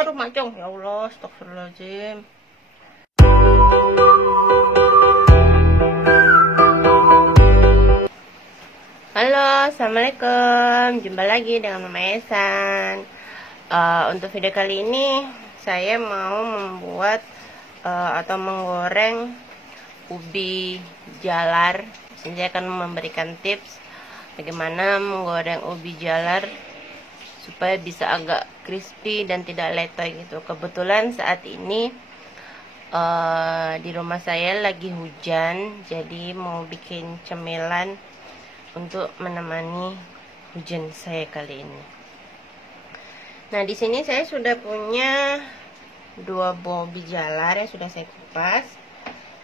Aduh macong, ya Allah, astagfirullahaladzim. Halo, assalamualaikum. Jumpa lagi dengan Mama Esan. Untuk video kali ini saya mau membuat atau menggoreng ubi jalar. Saya akan memberikan tips bagaimana menggoreng ubi jalar supaya bisa agak crispy dan tidak letoy gitu. Kebetulan saat ini di rumah saya lagi hujan, jadi mau bikin cemilan untuk menemani hujan saya kali ini. Nah, di sini saya sudah punya 2 buah ubi jalar yang sudah saya kupas.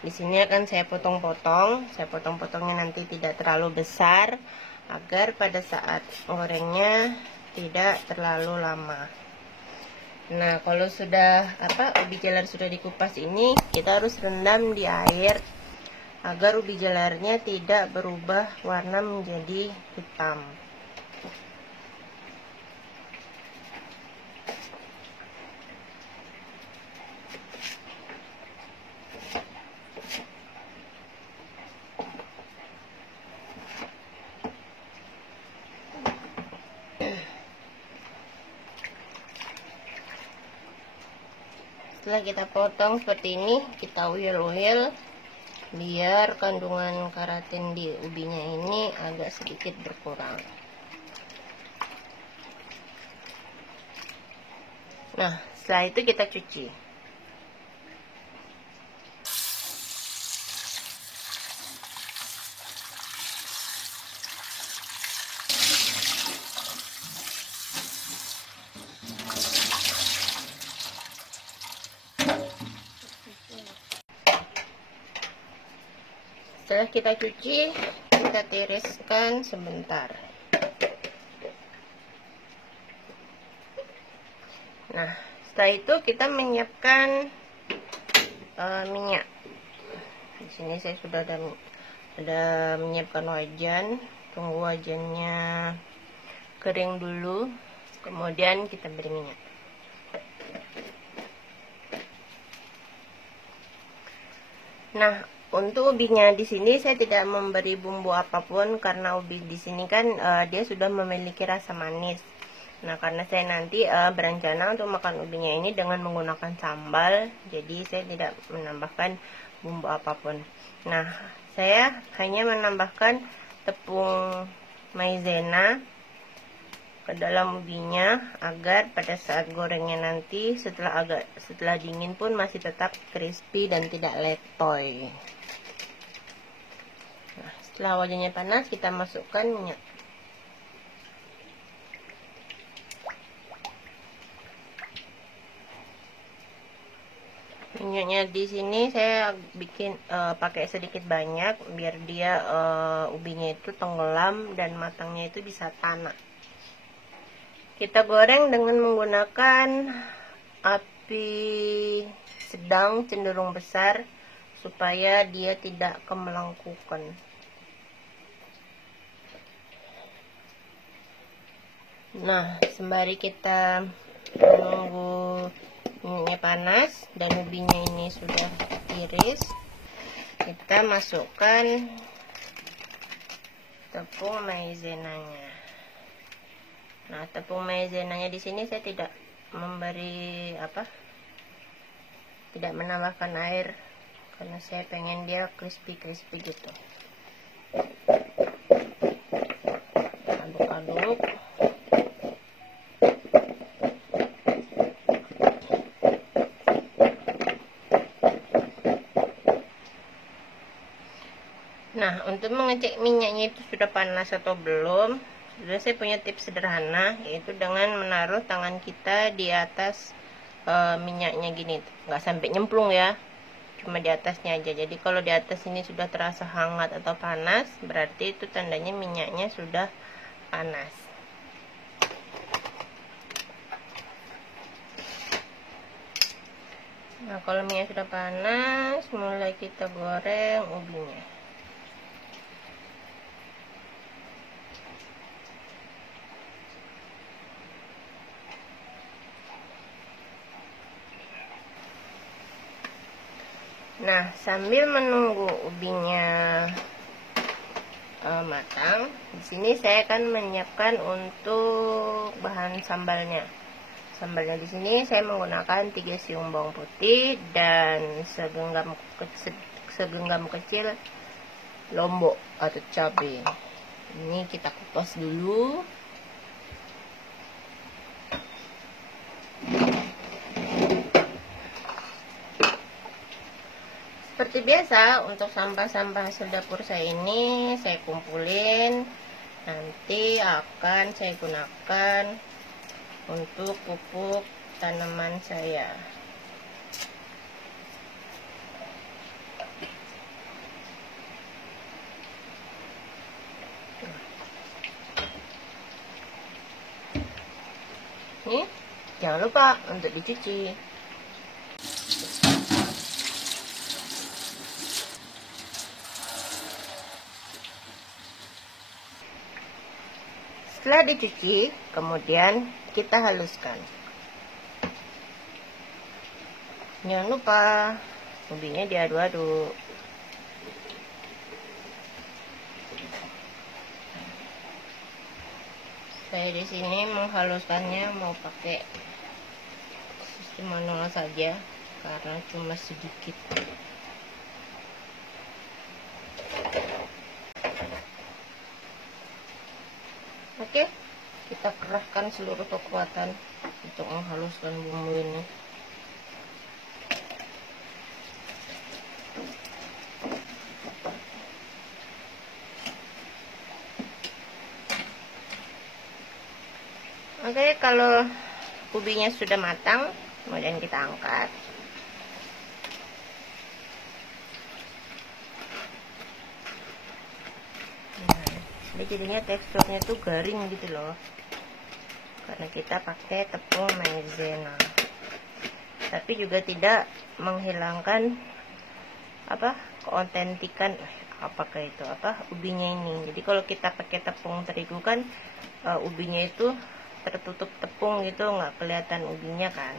Di sini akan saya potong-potong. Saya potong-potongnya nanti tidak terlalu besar agar pada saat gorengnya tidak terlalu lama. Nah, kalau sudah ubi jalar sudah dikupas ini, kita harus rendam di air agar ubi jalarnya tidak berubah warna menjadi hitam. Setelah kita potong seperti ini, kita uyel-uyel biar kandungan keratin di ubinya ini agak sedikit berkurang. Nah, setelah itu kita cuci. Setelah kita cuci, kita tiriskan sebentar. Nah, setelah itu kita menyiapkan minyak. Di sini saya sudah ada menyiapkan wajan. Tunggu wajannya kering dulu, kemudian kita beri minyak. Nah, untuk ubinya di sini saya tidak memberi bumbu apapun karena ubi di sini kan dia sudah memiliki rasa manis. Nah, karena saya nanti berencana untuk makan ubinya ini dengan menggunakan sambal, jadi saya tidak menambahkan bumbu apapun. Nah, saya hanya menambahkan tepung maizena ke dalam ubinya agar pada saat gorengnya nanti setelah dingin pun masih tetap crispy dan tidak letoy. Nah, setelah wajannya panas, kita masukkan minyak. Minyaknya di sini saya bikin pakai sedikit banyak biar dia ubinya itu tenggelam dan matangnya itu bisa tanak. Kita goreng dengan menggunakan api sedang cenderung besar supaya dia tidak kemelengkukan. Nah, sembari kita menunggu minyaknya panas dan ubinya ini sudah iris, kita masukkan tepung maizenanya. Nah, tepung maizenanya di sini saya tidak tidak menambahkan air karena saya pengen dia crispy gitu. Aduk-aduk. Nah, untuk mengecek minyaknya itu sudah panas atau belum, sudah saya punya tips sederhana, yaitu dengan menaruh tangan kita di atas minyaknya gini, nggak sampai nyemplung ya, cuma di atasnya aja. Jadi kalau di atas ini sudah terasa hangat atau panas, berarti itu tandanya minyaknya sudah panas. Nah, kalau minyak sudah panas, mulai kita goreng ubinya. Nah, sambil menunggu ubinya matang, di sini saya akan menyiapkan untuk bahan sambalnya. Sambalnya di sini saya menggunakan 3 siung bawang putih dan segenggam kecil lombok atau cabai. Ini kita kupas dulu. Seperti biasa, untuk sampah-sampah hasil dapur saya ini saya kumpulin. Nanti akan saya gunakan untuk pupuk tanaman saya. Nih, jangan lupa untuk dicuci. Setelah dicuci, kemudian kita haluskan. Jangan lupa ubinya diaduk-aduk. Saya di sini menghaluskannya mau pakai sistem manual saja karena cuma sedikit. Oke, kita kerahkan seluruh kekuatan untuk menghaluskan bumbu ini. Oke, kalau ubinya sudah matang, kemudian kita angkat. Nah, jadinya teksturnya tuh garing gitu loh, karena kita pakai tepung maizena. Tapi juga tidak menghilangkan keautentikan ubinya ini. Jadi kalau kita pakai tepung terigu kan ubinya itu tertutup tepung gitu, nggak kelihatan ubinya kan.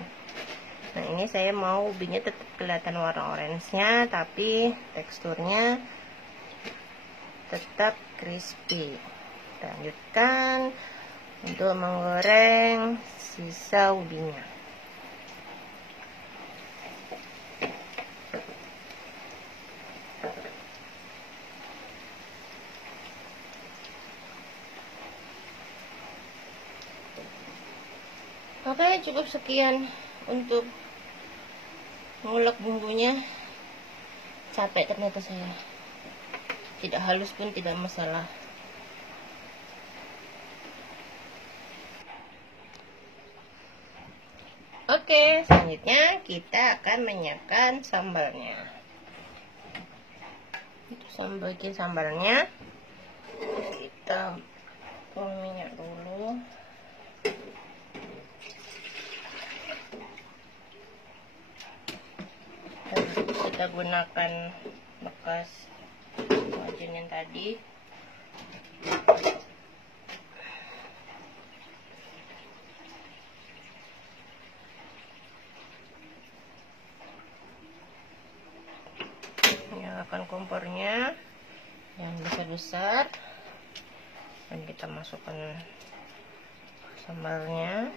Nah, ini saya mau ubinya tetap kelihatan warna orange-nya, tapi teksturnya tetap crispy. Kita lanjutkan untuk menggoreng sisa ubinya. Oke, cukup sekian untuk mengulek bumbunya. Capek ternyata saya. Tidak halus pun tidak masalah. Oke, selanjutnya kita akan menyiapkan sambalnya. Untuk bikin sambalnya, kita tuang minyak dulu. Kita gunakan bekas wajan yang tadi. Nyalakan kompornya yang besar-besar dan kita masukkan sambalnya.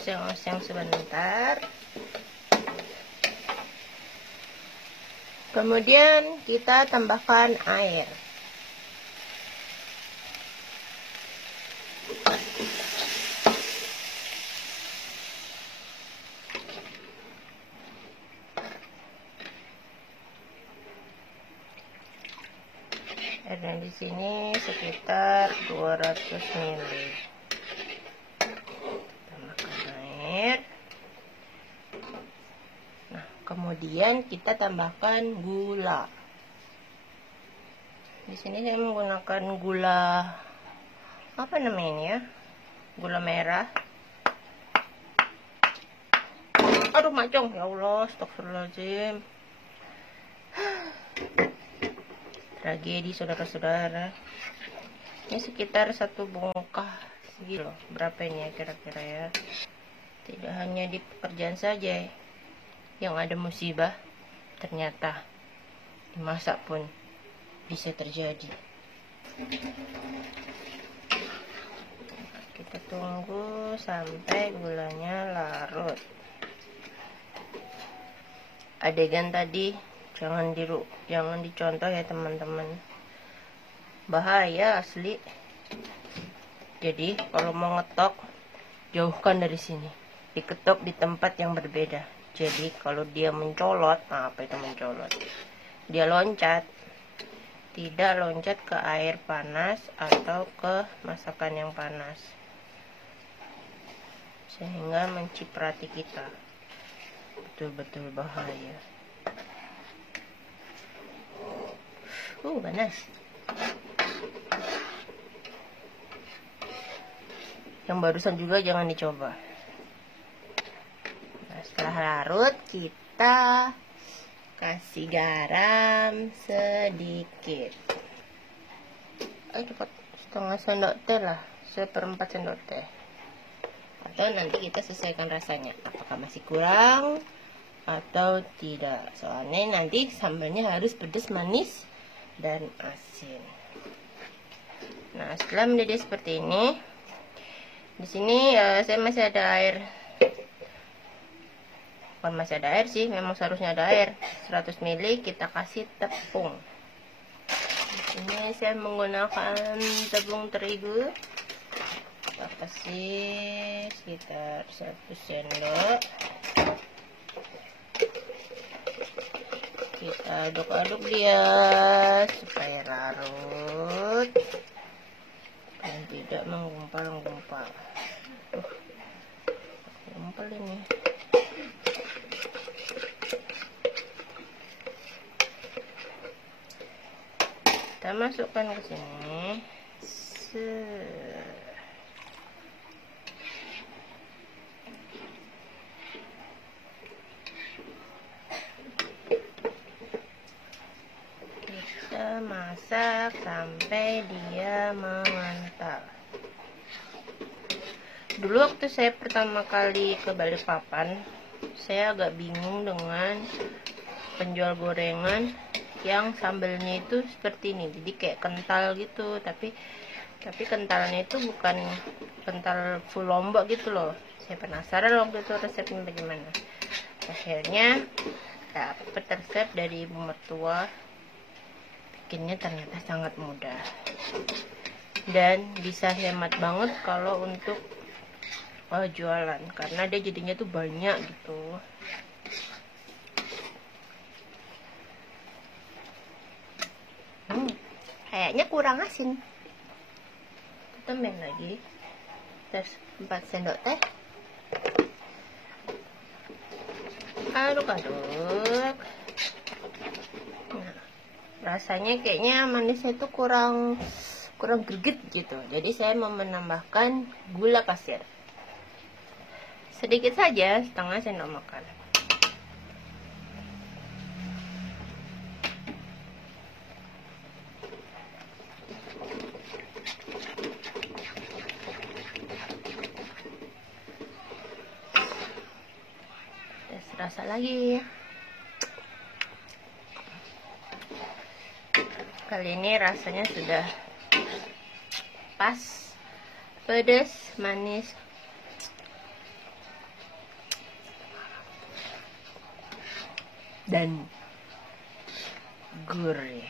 Oseng-oseng sebentar. Kemudian kita tambahkan air. Dan di sini sekitar 200 ml. Tambahkan air. Nah, kemudian kita tambahkan gula. Di sini saya menggunakan gula apa namanya ini ya? Gula merah. Aduh, macong, ya Allah, astagfirullahaladzim. Tragedi saudara-saudara. Ini sekitar 1 bongkah segini loh. Berapa ini ya kira-kira ya? Tidak hanya di pekerjaan saja yang ada musibah, ternyata dimasak pun bisa terjadi. Kita tunggu sampai gulanya larut. Adegan tadi jangan dicontoh ya teman-teman, bahaya asli. Jadi kalau mau ngetok, jauhkan dari sini, diketok di tempat yang berbeda. Jadi kalau dia mencolot, apa itu mencolot? Dia loncat, tidak loncat ke air panas atau ke masakan yang panas, sehingga menciprati kita. Betul-betul bahaya. Panas. Yang barusan juga jangan dicoba. Nah, setelah larut, kita kasih garam sedikit. Cepat, setengah sendok teh lah, 1/4 sendok teh. Atau nanti kita sesuaikan rasanya, apakah masih kurang atau tidak. Soalnya nanti sambalnya harus pedas, manis, dan asin. Nah, setelah mendidih seperti ini, di sini saya masih ada air. Bukan masih ada air sih, memang seharusnya ada air. 100 ml kita kasih tepung. Di sini saya menggunakan tepung terigu. Kita kasih sekitar 1 sendok. Kita aduk-aduk dia supaya larut dan tidak menggumpal-gumpal. Gumpal ini. Kita masukkan ke sini. Kita masak sampai dia mengental. Dulu waktu saya pertama kali ke Balikpapan, saya agak bingung dengan penjual gorengan yang sambalnya itu seperti ini. Jadi kayak kental gitu, tapi kentalnya itu bukan kental full lombok gitu loh. Saya penasaran waktu itu resepnya bagaimana. Akhirnya dapat resep dari ibu mertua. Bikinnya ternyata sangat mudah dan bisa hemat banget kalau untuk jualan, karena dia jadinya tuh banyak gitu. Kayaknya kurang asin. Tambahin lagi terus 4 sendok teh. Aduk-aduk. Nah, rasanya kayaknya manisnya itu kurang greget gitu. Jadi saya mau menambahkan gula pasir. Sedikit saja, setengah sendok makan. Tes rasa lagi. Kali ini rasanya sudah pas, pedas, manis, dan gurih.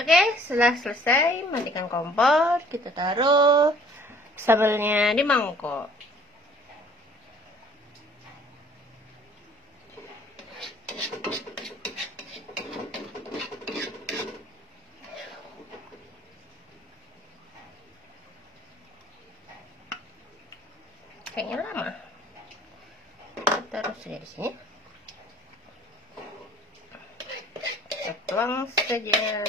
Oke, setelah selesai, matikan kompor, kita taruh sambalnya di mangkok. Kayaknya lama. Kita taruh di sini. Kita tuang saja.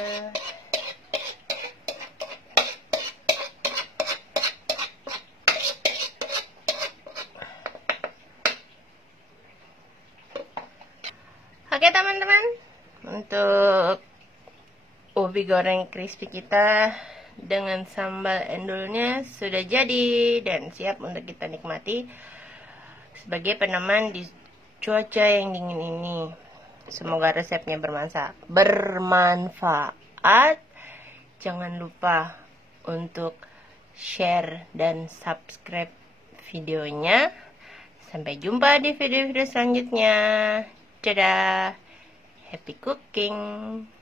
teman-teman. Untuk ubi goreng crispy kita dengan sambal endulnya sudah jadi dan siap untuk kita nikmati sebagai peneman di cuaca yang dingin ini. Semoga resepnya bermanfaat. Jangan lupa untuk share dan subscribe videonya. Sampai jumpa di video-video selanjutnya. Dadah. Happy cooking.